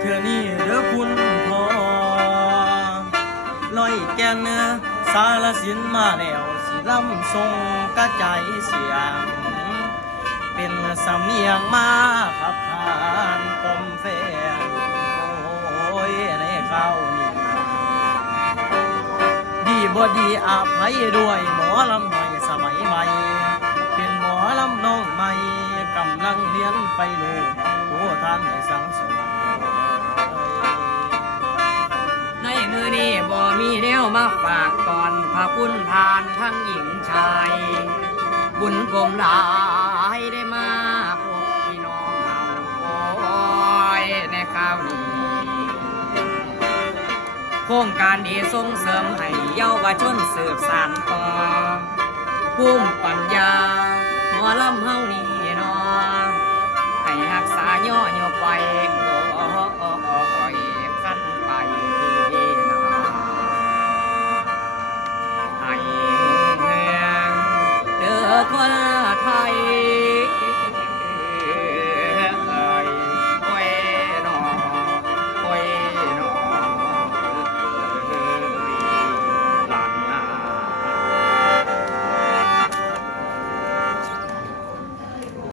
เธอนี่เด้อคุณพ่อลอยแกนเนื้อสารสินมาแล้วสิลำทรงกระจายเสียงเป็นสำเนียงมาขับผ่านปมแฟนโอ้ยในข้าวนี้ดีบ่ดีอาภัยด้วยหมอลำหน่อยสมัยใหม่เป็นหมอลำน้องใหม่กำลังเรียนไปลูกโอ้ท่านได้สั่งสอนในมือนี้บ่มีแนวมาฝากตอนพระคุณทานทั้งหญิงชายบุญกลมหลายได้มาพบพี่น้องเราโอ้ยในข้าวนี้โครงการดีส่งเสริมให้เยาวชนสืบสานต่อภูมิปัญญาหมอลำเฮานี่เนาะให้รักษาย่อ